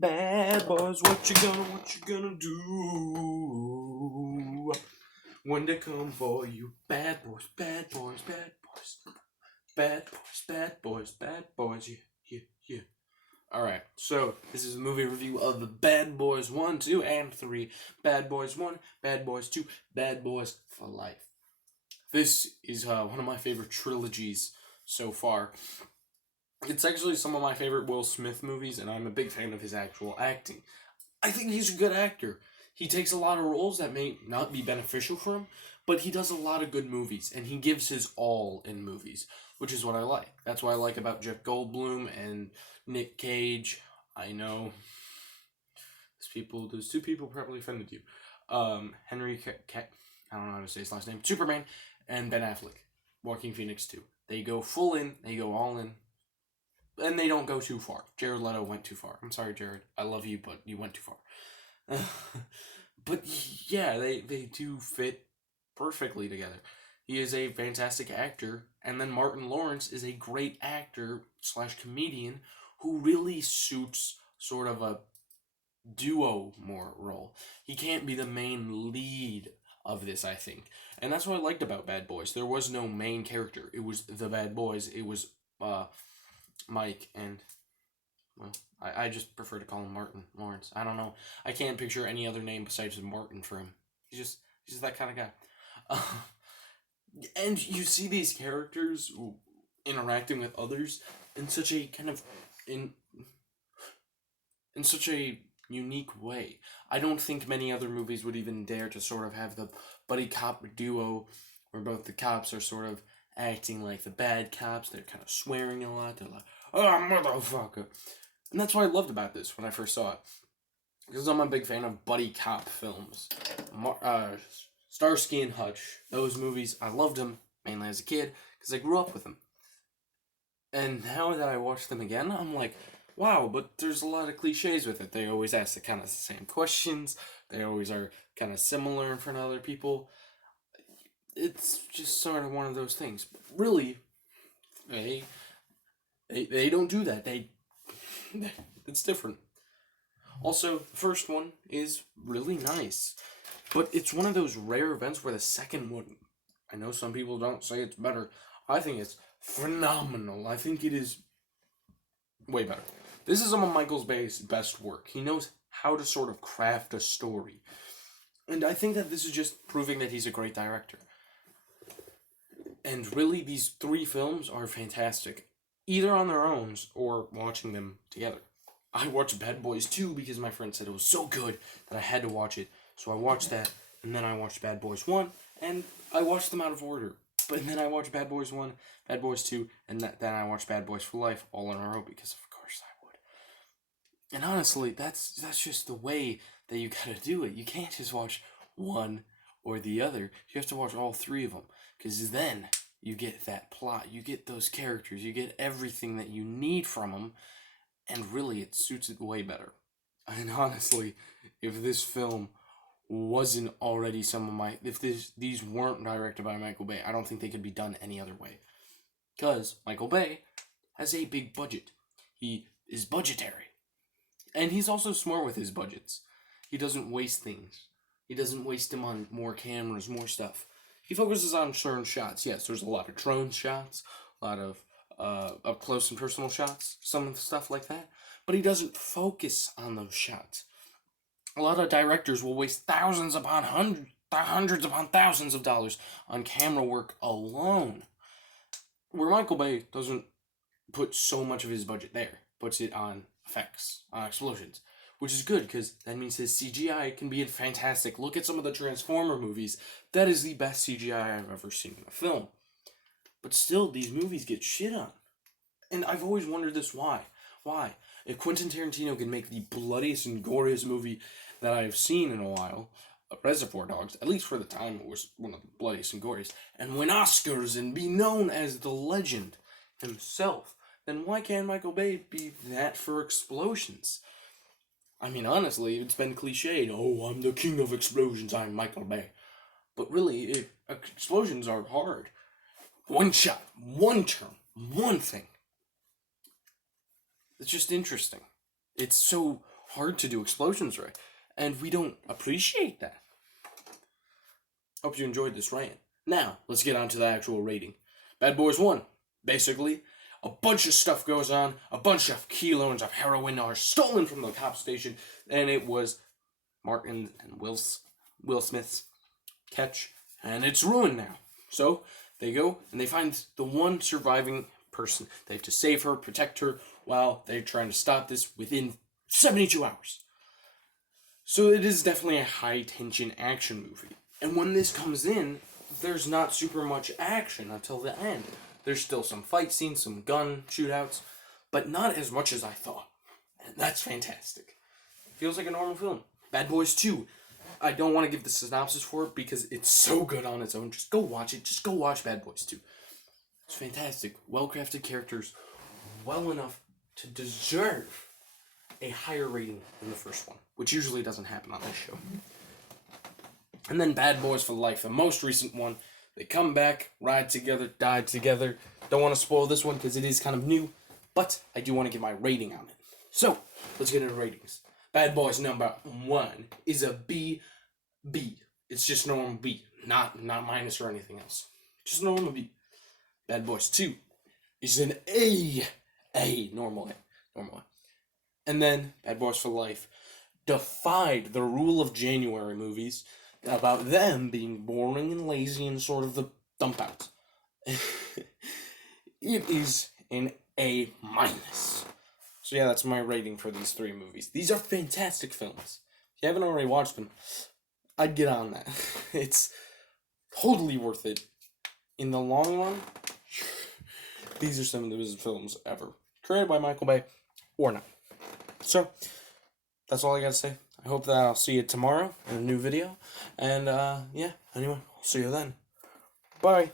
Bad boys, what you gonna do when they come for you? Bad boys, bad boys, bad boys, bad boys, bad boys, bad boys. Yeah. All right, so this is a movie review of the Bad Boys 1, 2, and 3. Bad Boys 1, Bad Boys 2, Bad Boys for Life. This is one of my favorite trilogies so far. It's actually some of my favorite Will Smith movies, and I'm a big fan of his actual acting. I think he's a good actor. He takes a lot of roles that may not be beneficial for him, but he does a lot of good movies, and he gives his all in movies, which is what I like. That's what I like about Jeff Goldblum and Nick Cage. I know those two people probably offended you. Henry I don't know how to say his last name. Superman and Ben Affleck. Joaquin Phoenix too. They go full in. They go all in. And they don't go too far. Jared Leto went too far. I'm sorry, Jared. I love you, but you went too far. But yeah, they do fit perfectly together. He is a fantastic actor, and then Martin Lawrence is a great actor / comedian who really suits sort of a duo more role. He can't be the main lead of this, I think. And that's what I liked about Bad Boys. There was no main character. It was the Bad Boys. It was Mike and, well, I just prefer to call him Martin Lawrence. I don't know. I can't picture any other name besides Martin for him. He's just that kind of guy. And you see these characters interacting with others in such a kind of in such a unique way. I don't think many other movies would even dare to sort of have the buddy cop duo where both the cops are sort of acting like the bad cops. They're kind of swearing a lot. They're like, "Oh, motherfucker." And that's what I loved about this when I first saw it. Because I'm a big fan of buddy cop films. Starsky and Hutch. Those movies, I loved them, mainly as a kid, because I grew up with them. And now that I watch them again, I'm like, wow, but there's a lot of cliches with it. They always ask the kind of the same questions. They always are kind of similar in front of other people. It's just sort of one of those things. But really, they don't do that. It's different. Also, the first one is really nice. But it's one of those rare events where the second one, I know some people don't say it's better. I think it's phenomenal. I think it is way better. This is some of Michael Bay's best work. He knows how to sort of craft a story. And I think that this is just proving that he's a great director. And really, these 3 films are fantastic, either on their own or watching them together. I watched Bad Boys 2 because my friend said it was so good that I had to watch it. So I watched that, and then I watched Bad Boys 1, and I watched them out of order. But then I watched Bad Boys 1, Bad Boys 2, and then I watched Bad Boys for Life all in a row because of course I would. And honestly, that's just the way that you gotta do it. You can't just watch one or the other. You have to watch all 3 of them, because then you get that plot, you get those characters, you get everything that you need from them, and really it suits it way better. And honestly, if this film wasn't already these weren't directed by Michael Bay, I don't think they could be done any other way. Because Michael Bay has a big budget. He is budgetary. And he's also smart with his budgets. He doesn't waste things. He doesn't waste them on more cameras, more stuff. He focuses on certain shots. Yes, there's a lot of drone shots, a lot of up close and personal shots, some of the stuff like that. But he doesn't focus on those shots. A lot of directors will waste hundreds upon thousands of dollars on camera work alone. Where Michael Bay doesn't put so much of his budget there, puts it on effects, on explosions. Which is good, because that means his CGI can be fantastic. Look at some of the Transformer movies. That is the best CGI I've ever seen in a film. But still, these movies get shit on. And I've always wondered this, why? Why? If Quentin Tarantino can make the bloodiest and goriest movie that I've seen in a while, Reservoir Dogs, at least for the time it was one of the bloodiest and goriest, and win Oscars and be known as the legend himself, then why can't Michael Bay be that for explosions? I mean, honestly, it's been cliched. Oh, I'm the king of explosions, I'm Michael Bay. But really, explosions are hard. One shot, one turn, one thing. It's just interesting. It's so hard to do explosions right, and we don't appreciate that. Hope you enjoyed this rant. Now, let's get on to the actual rating. Bad Boys 1. Basically, a bunch of stuff goes on, a bunch of kilos of heroin are stolen from the cop station, and it was Martin and Will Smith's catch, and it's ruined now. So, they go and they find the one surviving person. They have to save her, protect her, while they're trying to stop this within 72 hours. So it is definitely a high-tension action movie. And when this comes in, there's not super much action until the end. There's still some fight scenes, some gun shootouts, but not as much as I thought. And that's fantastic. Feels like a normal film. Bad Boys 2. I don't want to give the synopsis for it because it's so good on its own. Just go watch it. Just go watch Bad Boys 2. It's fantastic. Well-crafted characters. Well enough to deserve a higher rating than the first one, which usually doesn't happen on this show. And then Bad Boys for Life, the most recent one. They come back, ride together, die together. Don't want to spoil this one because it is kind of new, but I do want to give my rating on it. So, let's get into ratings. Bad Boys number 1 is a B. It's just normal B, not minus or anything else. Just normal B. Bad Boys 2 is an A, normal A. And then Bad Boys for Life defied the rule of January movies about them being boring and lazy and sort of the dump out. It is an A-. So yeah, that's my rating for these 3 movies. These are fantastic films. If you haven't already watched them, I'd get on that. It's totally worth it. In the long run, these are some of the best films ever. Created by Michael Bay, or not. So, that's all I gotta say. I hope that I'll see you tomorrow in a new video. And, yeah, anyway, I'll see you then. Bye.